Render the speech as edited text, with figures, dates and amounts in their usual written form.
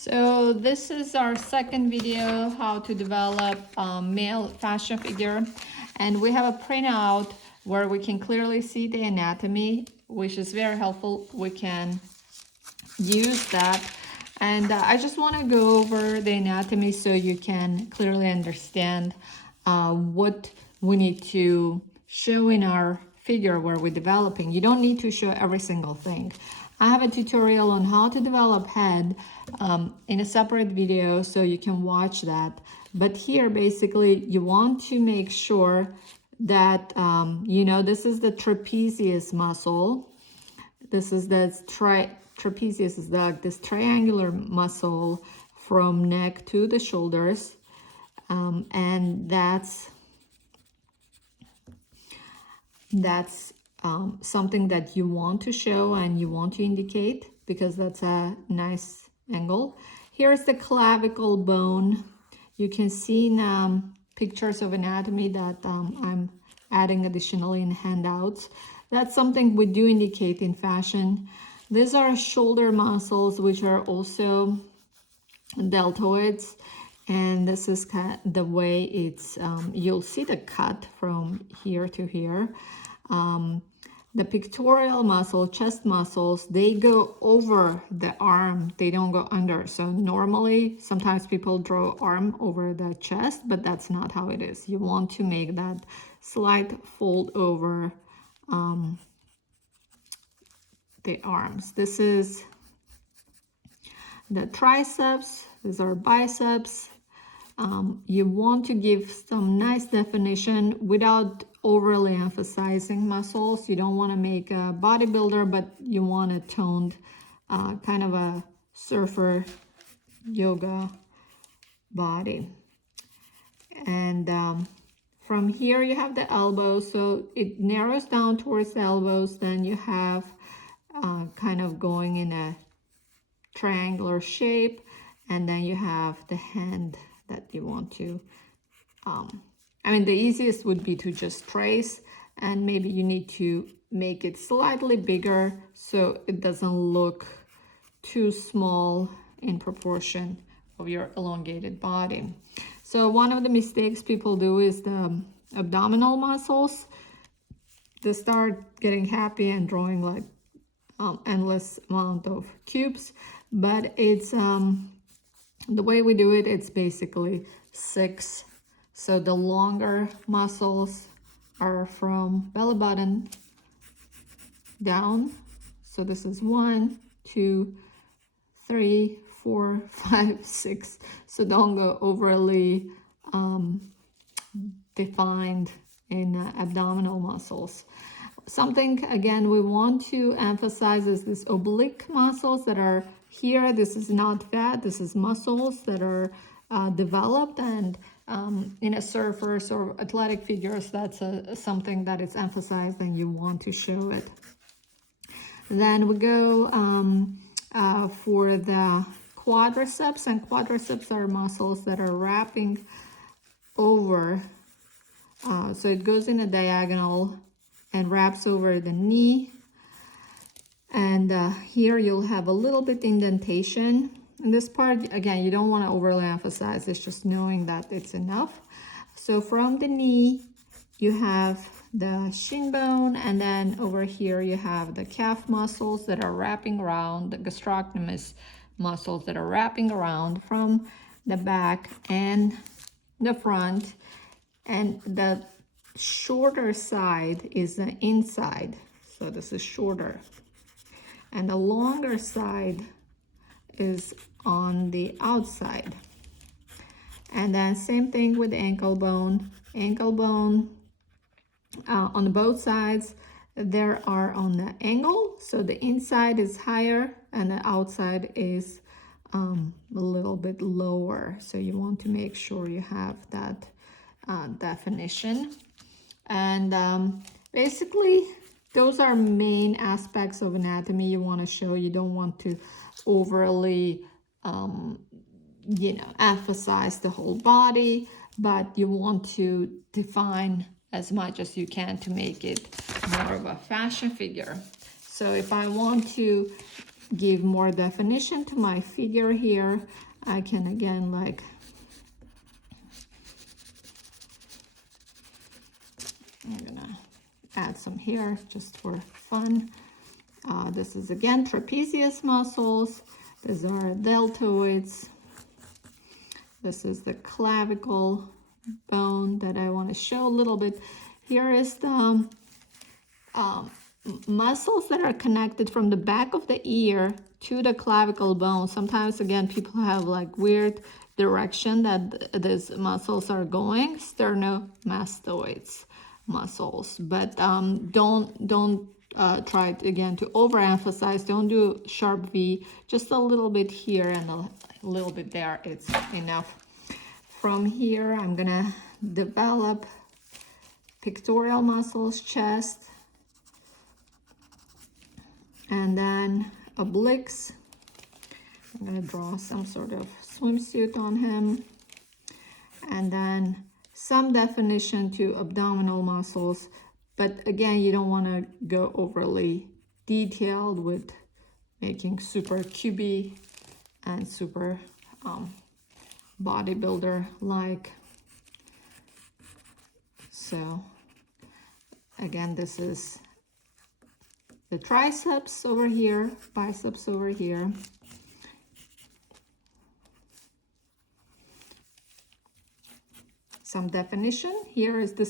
So this is our second video, how to develop a male fashion figure. And we have a printout where we can clearly see the anatomy, which is very helpful. We can use that. And I just want to go over the anatomy so you can clearly understand what we need to show in our figure where we're developing. You don't need to show every single thing. I have a tutorial on how to develop head in a separate video, so you can watch that. But here, basically, you want to make sure that, this is the trapezius muscle. This is the trapezius is this triangular muscle from neck to the shoulders. And that's something that you want to show and you want to indicate because that's a nice angle. Here's the clavicle bone. You can see in pictures of anatomy that I'm adding additionally in handouts. That's something we do indicate in fashion. These are shoulder muscles, which are also deltoids. And this is the way it's, you'll see the cut from here to here. The pectoral muscle, chest muscles, they go over the arm, they don't go under. So normally, sometimes people draw arm over the chest, but that's not how it is. You want to make that slight fold over the arms. This is the triceps, these are biceps. You want to give some nice definition without overly emphasizing muscles. You don't want to make a bodybuilder, but you want a toned kind of a surfer yoga body. And from here you have the elbows, so it narrows down towards the elbows. Then you have kind of going in a triangular shape, and then you have the hand that you want to the easiest would be to just trace, and maybe you need to make it slightly bigger so it doesn't look too small in proportion of your elongated body. So one of the mistakes people do is the abdominal muscles. They start getting happy and drawing like endless amount of cubes, but it's the way we do it, it's basically 6. So the longer muscles are from belly button down. So this is 1, 2, 3, 4, 5, 6. So don't go overly defined in abdominal muscles. Something, again, we want to emphasize is this oblique muscles that are here. This is not fat, this is muscles that are developed, and in a surfers or athletic figures, that's something that is emphasized and you want to show it. Then we go for the quadriceps, and quadriceps are muscles that are wrapping over. So it goes in a diagonal and wraps over the knee. And here you'll have a little bit indentation. In this part, again, you don't want to overly emphasize, it's just knowing that it's enough. So from the knee, you have the shin bone, and then over here you have the calf muscles that are wrapping around, the gastrocnemius muscles that are wrapping around from the back and the front. And the shorter side is the inside, so this is shorter. And the longer side is on the outside. And then same thing with the ankle bone. Ankle bone on both sides, there are on the angle. So the inside is higher and the outside is a little bit lower. So you want to make sure you have that definition. And basically, those are main aspects of anatomy you want to show. You don't want to overly, emphasize the whole body, but you want to define as much as you can to make it more of a fashion figure. So if I want to give more definition to my figure here, I can again like I'm gonna add some here just for fun. This is again trapezius muscles. These are deltoids. This is the clavicle bone that I want to show a little bit. Here is the muscles that are connected from the back of the ear to the clavicle bone. Sometimes again people have like weird direction that these muscles are going, sternomastoids muscles, but don't try to, again, to overemphasize. Don't do sharp V, just a little bit here and a little bit there, it's enough. From here I'm gonna develop pectoral muscles, chest, and then obliques. I'm gonna draw some sort of swimsuit on him, and then some definition to abdominal muscles, but again, you don't want to go overly detailed with making super cubey and super bodybuilder like. So again, this is the triceps over here, biceps over here. Some definition here is this